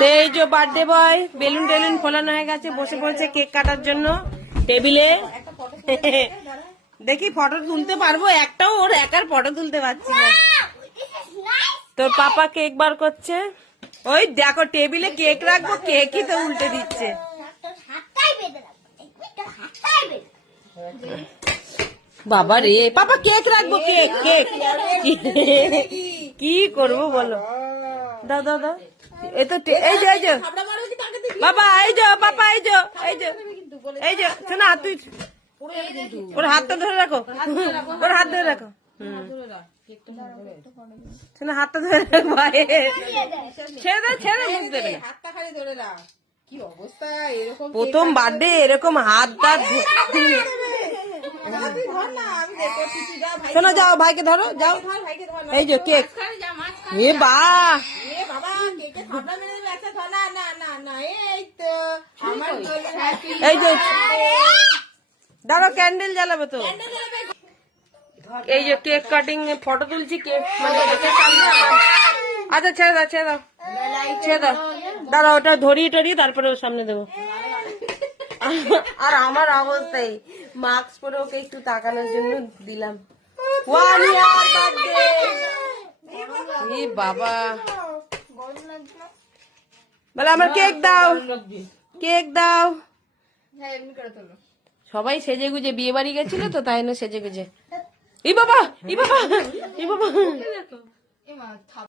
তো এই যে বার্থডে বয় বেলুন টেলুন ফোলানো হয়ে গেছে, বসে পড়েছে কেক কাটার জন্য টেবিলে। দেখি ফটো তুলতে পারবো, একটাও ওর একার ফটো তুলতে পারছি না। তোর পাপা কেক বার করছে, ওই দেখো টেবিলে কেক রাখবো, কেকই তো উল্টে দিচ্ছে। বাবা রে, পাপা কেক রাখবো, কেক কেক কি করবো বলো। দাও দাও দাও, এই তো এই যে বাবা, এই যে পাপা, এই যে এই যে এই যে শোনা, তুই ওর হাতটা ধরে রাখো, ওর হাত ধরে রাখো, শোনা হাতটা ধরে রাখো, ছেড়ে দে, ছেড়ে মুখ দেবে না। কি অবস্থা এরকম প্রথম বার্থডে এরকম হাত দাঁত। শোনা যাও, ভাইকে ধরো, যাও। এই যে কেক, এ বা এই যে দাঁড়ো, ক্যান্ডেল জ্বালাবে তো। এই যে কেক কাটিং ফটো তুলছি, কেক মানে আচ্ছা ছেড়ে দাও, ছেড়ে দাও, ছেড়ে দাও, দাঁড়া ওটা ধরিয়ে টরিয়ে তারপরে ওর সামনে দেবো। আর আমার অবস্থায় মাস্ক পরে ওকে একটু তাকানোর জন্য দিলাম। বাবা বলে আমার কেক দাও, কেক দাও। সবাই সেজে গুজে বিয়ে বাড়ি গেছিল তো, তাই না সেজে গুজে। ই বাবা, ই বাবা, ই বাবা।